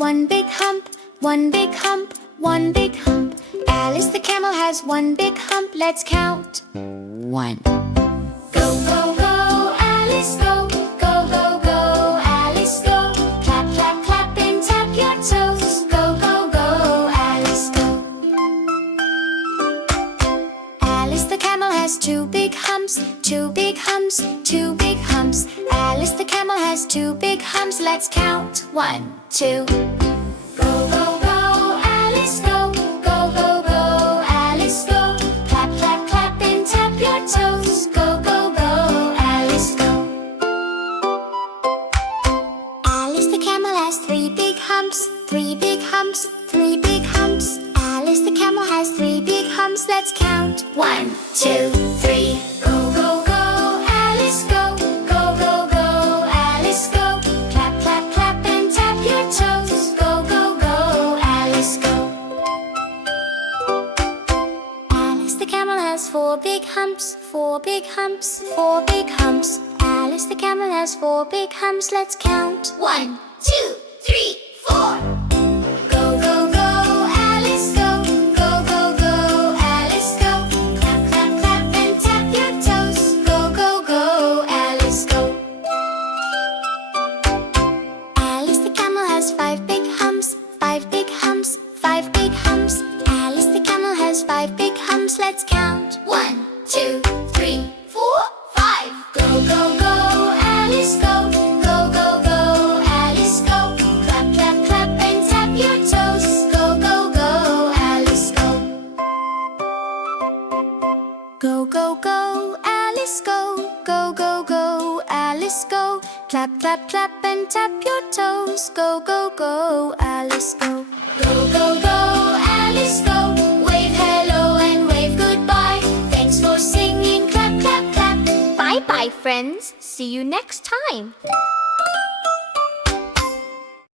one big hump, one big hump, one big hump. Alice the camel has one big hump. Let's count. One. Go, go, go, Alice, go. Go, go, go, Alice, go. Clap, clap, clap and tap your toes. Go, go, go, Alice, go. Alice the camel has two big humps, two big humps, two big humps. Alice the camel has two big humps. Let's count. One, two. Go, go, go, Alice, go. Go, go, go, Alice, go. Clap, clap, clap and tap your toes. Go, go, go, Alice, go. Alice the camel has three big humps, three big humps, three big humps. Alice the camel has three big humps. Let's count. One, two, three. Go, go, go, Alice, go. Go, go, go, Alice, go. Clap, clap, clap and tap your toes. Go, go, go, Alice, go. Alice the camel has four big humps, four big humps, four big humps. Alice the camel has four big humps. Let's count. One, two, three, four. Go, go, go, Alice, go. Go, go, go, Alice, go. Clap, clap, clap and tap your toes. Go, go, go, Alice, go. Alice the camel has five big humps, five big humps, five big humps. Alice the camel has five big humps. Let's count. One, two, three, four, five. Go, go, go, Alice, go. Go, go, go, Alice, go. Clap, clap, clap and tap your toes. Go, go, go, Alice, go. Go, go, go, Alice, go. Go, go, go, Alice, go. Clap, clap, clap and tap your toes. Go, go, go, Alice, go. Go, go, go, Alice, go. Wave hello and wave goodbye. Thanks for singing. Clap, clap, clap. Bye-bye, friends. See you next time.